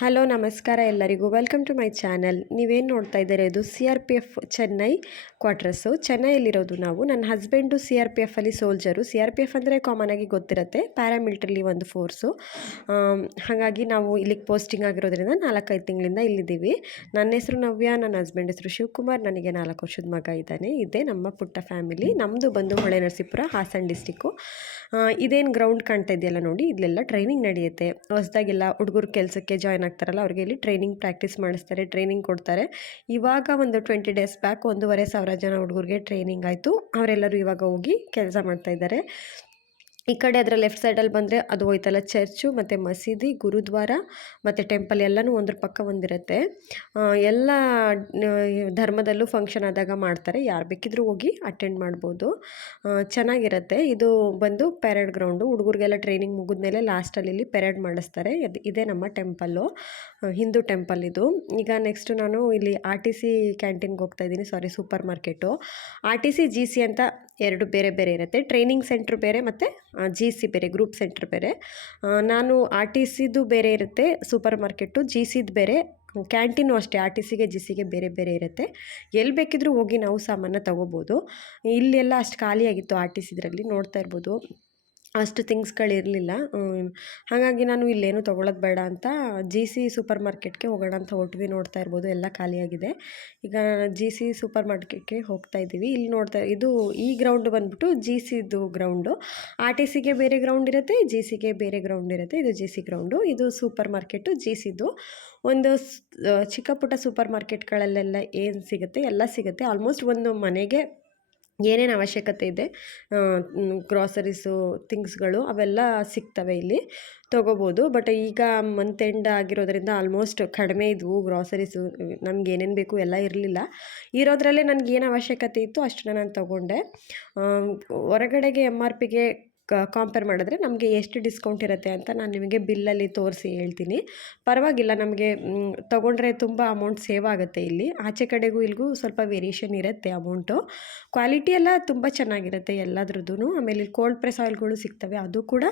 Hello ನಮಸ್ಕಾರ ಎಲ್ಲರಿಗೂ welcome to my channel. ನೀವೇನು ನೋಡ್ತಾ ಇದ್ದಾರೆ ಇದು CRPF ಚೆನ್ನೈ ಕ್ವಾರ್ಟರ್ಸು. ಚೆನ್ನೈಯಲ್ಲಿರೋದು ನಾವು. ನನ್ನ ಹಸ್ಬೆಂಡು CRPFಲ್ಲಿ ಸೋಲ್ಜರು. CRPF ಅಂದರೆ ಕಾಮನ್ ಆಗಿ ಗೊತ್ತಿರುತ್ತೆ, ಪ್ಯಾರಾಮಿಲಿಟ್ರಿಲಿ ಒಂದು ಫೋರ್ಸು. ಹಾಗಾಗಿ ನಾವು ಇಲ್ಲಿಗೆ ಪೋಸ್ಟಿಂಗ್ ಆಗಿರೋದ್ರಿಂದ 4-5 ತಿಂಗಳಿಂದ ಇಲ್ಲಿದ್ದೀವಿ. ನನ್ನ ಹೆಸರು ನವ್ಯ, ನನ್ನ ಹಸ್ಬೆಂಡ್ ಹೆಸರು ಶಿವಕುಮಾರ್, ನನಗೆ 4 ವರ್ಷದ ಮಗ ಇದ್ದಾನೆ. ಇದೇ ನಮ್ಮ ಪುಟ್ಟ ಫ್ಯಾಮಿಲಿ. ನಮ್ಮದು ಬಂದು ಹೊಳೆನರಸೀಪುರ, ಹಾಸನ ಡಿಸ್ಟಿಕ್ಕು. ಇದೇನು ಗ್ರೌಂಡ್ ಕಾಣ್ತಾ ಇದೆಯಲ್ಲ ನೋಡಿ, ಇಲ್ಲೆಲ್ಲ ಟ್ರೈನಿಂಗ್ ನಡೆಯುತ್ತೆ. ಹೊಸದಾಗೆಲ್ಲ ಹುಡುಗರು ಕೆಲಸಕ್ಕೆ ಜಾಯ್ನ್ ಆಗ್ತಾರಲ್ಲ, ಅವ್ರಿಗೆ ಇಲ್ಲಿ ಟ್ರೈನಿಂಗ್ ಪ್ರಾಕ್ಟೀಸ್ ಮಾಡಿಸ್ತಾರೆ, ಟ್ರೈನಿಂಗ್ ಕೊಡ್ತಾರೆ. ಇವಾಗ ಒಂದು 20 ಡೇಸ್ ಬ್ಯಾಕ್ 1,500 ಜನ ಹುಡುಗರಿಗೆ ಟ್ರೈನಿಂಗ್ ಆಯಿತು. ಅವರೆಲ್ಲರೂ ಇವಾಗ ಹೋಗಿ ಕೆಲಸ ಮಾಡ್ತಾಯಿದ್ದಾರೆ. ಈ ಕಡೆ ಅದರ ಲೆಫ್ಟ್ ಸೈಡಲ್ಲಿ ಬಂದರೆ ಅದು ಹೋಯ್ತಲ್ಲ ಚರ್ಚು ಮತ್ತು ಮಸೀದಿ, ಗುರುದ್ವಾರ ಮತ್ತು ಟೆಂಪಲ್ ಎಲ್ಲನೂ ಒಂದ್ರ ಪಕ್ಕ ಒಂದಿರುತ್ತೆ. ಎಲ್ಲ ಧರ್ಮದಲ್ಲೂ ಫಂಕ್ಷನ್ ಆದಾಗ ಮಾಡ್ತಾರೆ. ಯಾರು ಬೇಕಿದ್ರೂ ಹೋಗಿ ಅಟೆಂಡ್ ಮಾಡ್ಬೋದು. ಚೆನ್ನಾಗಿರುತ್ತೆ. ಇದು ಬಂದು ಪೆರೇಡ್ ಗ್ರೌಂಡು. ಹುಡುಗರಿಗೆಲ್ಲ ಟ್ರೈನಿಂಗ್ ಮುಗಿದ್ಮೇಲೆ ಲಾಸ್ಟಲ್ಲಿ ಇಲ್ಲಿ ಪೆರೇಡ್ ಮಾಡಿಸ್ತಾರೆ. ಇದೇ ನಮ್ಮ ಟೆಂಪಲ್ಲು, ಹಿಂದೂ ಟೆಂಪಲ್ ಇದು. ಈಗ ನೆಕ್ಸ್ಟು ನಾನು ಇಲ್ಲಿ RTC ಕ್ಯಾಂಟೀನ್ಗೆ ಹೋಗ್ತಾಯಿದ್ದೀನಿ, ಸೂಪರ್ ಮಾರ್ಕೆಟು. RTC GC ಅಂತ 2 ಬೇರೆ ಬೇರೆ ಇರುತ್ತೆ. ಟ್ರೈನಿಂಗ್ ಸೆಂಟ್ರ್ ಬೇರೆ ಮತ್ತು GC ಬೇರೆ, ಗ್ರೂಪ್ ಸೆಂಟ್ರ್ ಬೇರೆ. ನಾನು RTCದು ಬೇರೆ ಇರುತ್ತೆ ಸೂಪರ್ ಮಾರ್ಕೆಟು, GCದು ಬೇರೆ. ಕ್ಯಾಂಟೀನು ಅಷ್ಟೇ, RTCಗೆ GCಗೆ ಬೇರೆ ಬೇರೆ ಇರುತ್ತೆ. ಎಲ್ಲಿ ಬೇಕಿದ್ರೂ ಹೋಗಿ ನಾವು ಸಾಮಾನು ತೊಗೋಬೋದು. ಇಲ್ಲೆಲ್ಲ ಅಷ್ಟು ಖಾಲಿಯಾಗಿತ್ತು RTCದ್ರಲ್ಲಿ, ನೋಡ್ತಾ ಇರ್ಬೋದು. ಅಷ್ಟು ಥಿಂಗ್ಸ್ಗಳಿರಲಿಲ್ಲ. ಹಾಗಾಗಿ ನಾನು ಇಲ್ಲೇನು ತೊಗೊಳೋದು ಬೇಡ ಅಂತ GC ಸೂಪರ್ ಮಾರ್ಕೆಟ್ಗೆ ಹೋಗೋಣ ಅಂತ ಹೊರಟ್ವಿ. ನೋಡ್ತಾ ಇರ್ಬೋದು ಎಲ್ಲ ಖಾಲಿಯಾಗಿದೆ. ಈಗ GC ಸೂಪರ್ ಮಾರ್ಕೆಟ್ಗೆ ಹೋಗ್ತಾ ಇದ್ದೀವಿ. ಇಲ್ಲಿ ಇದು ಈ ಗ್ರೌಂಡ್ ಬಂದ್ಬಿಟ್ಟು GCದು ಗ್ರೌಂಡು. RTCಗೆ ಬೇರೆ ಗ್ರೌಂಡ್ ಇರುತ್ತೆ, GCಗೆ ಬೇರೆ ಗ್ರೌಂಡ್ ಇರುತ್ತೆ. ಇದು GC ಗ್ರೌಂಡು. ಇದು ಸೂಪರ್ ಮಾರ್ಕೆಟು GCದು. ಒಂದು ಚಿಕ್ಕ ಪುಟ್ಟ ಸೂಪರ್ ಮಾರ್ಕೆಟ್ಗಳಲ್ಲೆಲ್ಲ ಏನು ಸಿಗುತ್ತೆ ಎಲ್ಲ ಸಿಗುತ್ತೆ. ಆಲ್ಮೋಸ್ಟ್ ಒಂದು ಮನೆಗೆ ಏನೇನು ಅವಶ್ಯಕತೆ ಇದೆ, ಗ್ರಾಸರೀಸು ಥಿಂಗ್ಸ್ಗಳು ಅವೆಲ್ಲ ಸಿಗ್ತವೆ ಇಲ್ಲಿ, ತೊಗೋಬೋದು. ಬಟ್ ಈಗ ಮಂತ್ ಎಂಡ್ ಆಗಿರೋದ್ರಿಂದ ಆಲ್ಮೋಸ್ಟ್ ಕಡಿಮೆ ಇದ್ವು ಗ್ರಾಸರೀಸು. ನಮ್ಗೆ ಏನೇನು ಬೇಕು ಎಲ್ಲ ಇರಲಿಲ್ಲ. ಇರೋದ್ರಲ್ಲೇ ನನಗೇನು ಅವಶ್ಯಕತೆ ಇತ್ತು ಅಷ್ಟನ್ನ ನಾನು ತೊಗೊಂಡೆ. ಹೊರಗಡೆಗೆ MRPಗೆ ಕಾಂಪೇರ್ ಮಾಡಿದ್ರೆ ನಮಗೆ ಎಷ್ಟು ಡಿಸ್ಕೌಂಟ್ ಇರುತ್ತೆ ಅಂತ ನಾನು ನಿಮಗೆ ಬಿಲ್ಲಲ್ಲಿ ತೋರಿಸಿ ಹೇಳ್ತೀನಿ. ಪರವಾಗಿಲ್ಲ, ನಮಗೆ ತೊಗೊಂಡ್ರೆ ತುಂಬ ಅಮೌಂಟ್ ಸೇವ್ ಆಗುತ್ತೆ. ಇಲ್ಲಿ ಆಚೆ ಕಡೆಗೂ ಇಲ್ಲಿಗೂ ಸ್ವಲ್ಪ ವೇರಿಯೇಷನ್ ಇರುತ್ತೆ ಅಮೌಂಟು. ಕ್ವಾಲಿಟಿ ಎಲ್ಲ ತುಂಬ ಚೆನ್ನಾಗಿರುತ್ತೆ ಎಲ್ಲದ್ರದ್ದು. ಆಮೇಲೆ ಇಲ್ಲಿ ಕೋಲ್ಡ್ ಪ್ರೆಸ್ ಆಯಿಲ್ಗಳು ಸಿಗ್ತವೆ, ಅದು ಕೂಡ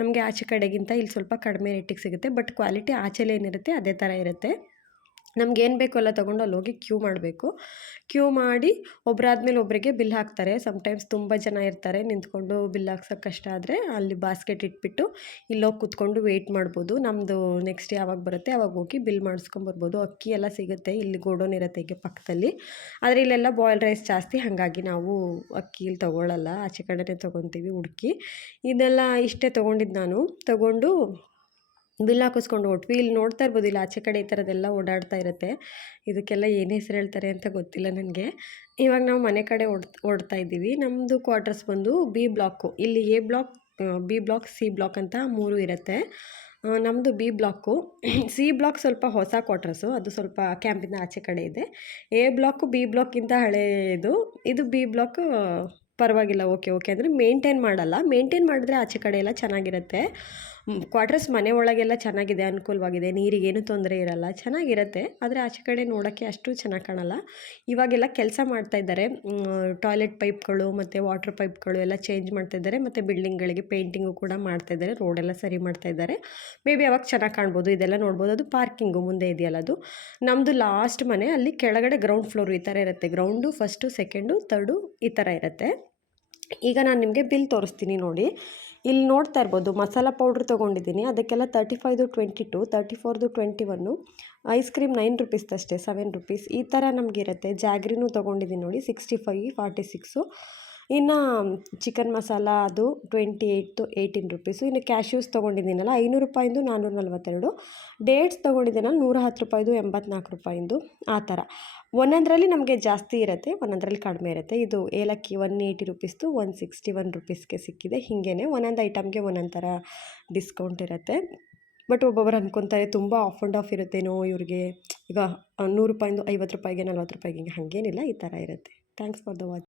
ನಮಗೆ ಆಚೆ ಕಡೆಗಿಂತ ಇಲ್ಲಿ ಸ್ವಲ್ಪ ಕಡಿಮೆ ರೇಟಿಗೆ ಸಿಗುತ್ತೆ. ಬಟ್ ಕ್ವಾಲಿಟಿ ಆಚೆಲೆ ಏನಿರುತ್ತೆ ಅದೇ ಥರ ಇರುತ್ತೆ. ನಮ್ಗೇನು ಬೇಕೋ ಎಲ್ಲ ತೊಗೊಂಡು ಅಲ್ಲಿ ಹೋಗಿ ಕ್ಯೂ ಮಾಡಬೇಕು. ಕ್ಯೂ ಮಾಡಿ ಒಬ್ಬರಾದ್ಮೇಲೆ ಒಬ್ಬರಿಗೆ ಬಿಲ್ ಹಾಕ್ತಾರೆ. ಸಮ್ಟೈಮ್ಸ್ ತುಂಬ ಜನ ಇರ್ತಾರೆ, ನಿಂತ್ಕೊಂಡು ಬಿಲ್ ಹಾಕ್ಸೋಕ್ಕೆ ಕಷ್ಟ ಆದರೆ ಅಲ್ಲಿ ಬಾಸ್ಕೆಟ್ ಇಟ್ಬಿಟ್ಟು ಇಲ್ಲೋಗಿ ಕೂತ್ಕೊಂಡು ವೆಯ್ಟ್ ಮಾಡ್ಬೋದು. ನಮ್ಮದು ನೆಕ್ಸ್ಟ್ ಯಾವಾಗ ಬರುತ್ತೆ ಅವಾಗ ಹೋಗಿ ಬಿಲ್ ಮಾಡಿಸ್ಕೊಂಬರ್ಬೋದು. ಅಕ್ಕಿ ಎಲ್ಲ ಸಿಗುತ್ತೆ, ಇಲ್ಲಿ ಗೋಡೌನ್ ಇರುತ್ತೆ ಹೀಗೆ ಪಕ್ಕದಲ್ಲಿ. ಆದರೆ ಇಲ್ಲೆಲ್ಲ ಬಾಯ್ಲ್ಡ್ ರೈಸ್ ಜಾಸ್ತಿ, ಹಾಗಾಗಿ ನಾವು ಅಕ್ಕಿ ಇಲ್ಲಿ ತೊಗೊಳ್ಳಲ್ಲ, ಆಚೆ ಕಡೆನೇ ತೊಗೊತೀವಿ ಹುಡುಕಿ. ಇದೆಲ್ಲ ಇಷ್ಟೇ ತೊಗೊಂಡಿದ್ದು ನಾನು. ತೊಗೊಂಡು ಬಿಲ್ ಹಾಕಿಸ್ಕೊಂಡು ಹೊಟ್ವಿ. ಇಲ್ಲಿ ನೋಡ್ತಾ ಇರ್ಬೋದು, ಇಲ್ಲಿ ಆಚೆ ಕಡೆ ಈ ಥರದ್ದೆಲ್ಲ ಓಡಾಡ್ತಾ ಇರುತ್ತೆ. ಇದಕ್ಕೆಲ್ಲ ಏನು ಹೆಸರು ಹೇಳ್ತಾರೆ ಅಂತ ಗೊತ್ತಿಲ್ಲ ನನಗೆ. ಇವಾಗ ನಾವು ಮನೆ ಕಡೆ ಓಡ್ತಾ ಇದ್ದೀವಿ. ನಮ್ಮದು ಕ್ವಾರ್ಟರ್ಸ್ ಬಂದು B ಬ್ಲಾಕು. ಇಲ್ಲಿ A block, B block, C block ಅಂತ 3 ಇರುತ್ತೆ. ನಮ್ಮದು B ಬ್ಲಾಕು. C ಬ್ಲಾಕ್ ಸ್ವಲ್ಪ ಹೊಸ ಕ್ವಾರ್ಟರ್ಸು, ಅದು ಸ್ವಲ್ಪ ಕ್ಯಾಂಪಿಂದ ಆಚೆ ಕಡೆ ಇದೆ. A ಬ್ಲಾಕು B ಬ್ಲಾಕ್ಗಿಂತ ಹಳೆಯದು. ಇದು B ಬ್ಲಾಕು ಪರವಾಗಿಲ್ಲ, ಓಕೆ ಅಂದರೆ ಮೇಂಟೈನ್ ಮಾಡಲ್ಲ. ಮೇಂಟೈನ್ ಮಾಡಿದ್ರೆ ಆಚೆ ಕಡೆ ಎಲ್ಲ ಚೆನ್ನಾಗಿರುತ್ತೆ. ಕ್ವಾರ್ಟರ್ಸ್ ಮನೆ ಒಳಗೆಲ್ಲ ಚೆನ್ನಾಗಿದೆ, ಅನುಕೂಲವಾಗಿದೆ, ನೀರಿಗೇನು ತೊಂದರೆ ಇರಲ್ಲ, ಚೆನ್ನಾಗಿರುತ್ತೆ. ಆದರೆ ಆಚೆ ಕಡೆ ನೋಡೋಕ್ಕೆ ಅಷ್ಟು ಚೆನ್ನಾಗಿ ಕಾಣಲ್ಲ. ಇವಾಗೆಲ್ಲ ಕೆಲಸ ಮಾಡ್ತಾಯಿದ್ದಾರೆ. ಟಾಯ್ಲೆಟ್ ಪೈಪ್ಗಳು ಮತ್ತು ವಾಟರ್ ಪೈಪ್ಗಳು ಎಲ್ಲ ಚೇಂಜ್ ಮಾಡ್ತಾಯಿದ್ದಾರೆ. ಮತ್ತು ಬಿಲ್ಡಿಂಗ್ಗಳಿಗೆ ಪೇಂಟಿಂಗು ಕೂಡ ಮಾಡ್ತಾಯಿದ್ದಾರೆ. ರೋಡೆಲ್ಲ ಸರಿ ಮಾಡ್ತಾಯಿದ್ದಾರೆ. ಮೇ ಬಿ ಅವಾಗ ಚೆನ್ನಾಗಿ ಕಾಣ್ಬೋದು. ಇದೆಲ್ಲ ನೋಡ್ಬೋದು. ಅದು ಪಾರ್ಕಿಂಗು ಮುಂದೆ ಇದೆಯಲ್ಲ ಅದು. ನಮ್ಮದು ಲಾಸ್ಟ್ ಮನೆ, ಅಲ್ಲಿ ಕೆಳಗಡೆ ಗ್ರೌಂಡ್ ಫ್ಲೋರು ಈ ಥರ ಇರುತ್ತೆ. ಗ್ರೌಂಡು ಫಸ್ಟು, ಸೆಕೆಂಡು, ತರ್ಡು ಈ ಥರ ಇರುತ್ತೆ. ಈಗ ನಾನು ನಿಮಗೆ ಬಿಲ್ ತೋರಿಸ್ತೀನಿ ನೋಡಿ. ಇಲ್ಲಿ ನೋಡ್ತಾ ಇರ್ಬೋದು, ಮಸಾಲ ಪೌಡ್ರ್ ತೊಗೊಂಡಿದ್ದೀನಿ. ಅದಕ್ಕೆಲ್ಲ 35ದು 22, 34ದು 21, ಐಸ್ ಕ್ರೀಮ್ 9 ರೂಪೀಸ್ದಷ್ಟೇ, 7 ರೂಪೀಸ್ ಈ ಥರ ನಮಗಿರುತ್ತೆ. ಜಾಗ್ರಿನೂ ತೊಗೊಂಡಿದ್ದೀನಿ ನೋಡಿ, 65, 46. ಇನ್ನು ಚಿಕನ್ ಮಸಾಲ ಅದು 28, 18 ರೂಪೀಸು. ಇನ್ನು ಕ್ಯಾಶ್ಯೂಸ್ ತೊಗೊಂಡಿದ್ದೀನಲ್ಲ 500 ರೂಪಾಯಿಂದು 442. ಡೇಟ್ಸ್ ತೊಗೊಂಡಿದ್ದೀನಲ್ಲ 110 ರೂಪಾಯಿದು, 84 ರೂಪಾಯಿಂದು, ಆ ಥರ. ಒಂದೊಂದರಲ್ಲಿ ನಮಗೆ ಜಾಸ್ತಿ ಇರುತ್ತೆ, ಒಂದೊಂದರಲ್ಲಿ ಕಡಿಮೆ ಇರುತ್ತೆ. ಇದು ಏಲಕ್ಕಿ 180 ರೂಪೀಸ್ದು 161 ರೂಪೀಸ್ಗೆ ಸಿಕ್ಕಿದೆ. ಹೀಗೇ ಒಂದೊಂದು ಐಟಮ್ಗೆ ಒಂದೊಂದು ಥರ ಡಿಸ್ಕೌಂಟ್ ಇರುತ್ತೆ. ಬಟ್ ಒಬ್ಬೊಬ್ಬರು ಅಂದ್ಕೊತಾರೆ ತುಂಬ ಆಫ್ ಆ್ಯಂಡ್ ಆಫ್ ಇರುತ್ತೇನೋ ಇವ್ರಿಗೆ, ಈಗ 100 ರೂಪಾಯಿಂದು 50 ರೂಪಾಯಿಗೆ 40 ರೂಪಾಯಿಗೆ, ಹಾಗೇನಿಲ್ಲ, ಈ ಥರ ಇರುತ್ತೆ. Thanks for the watch.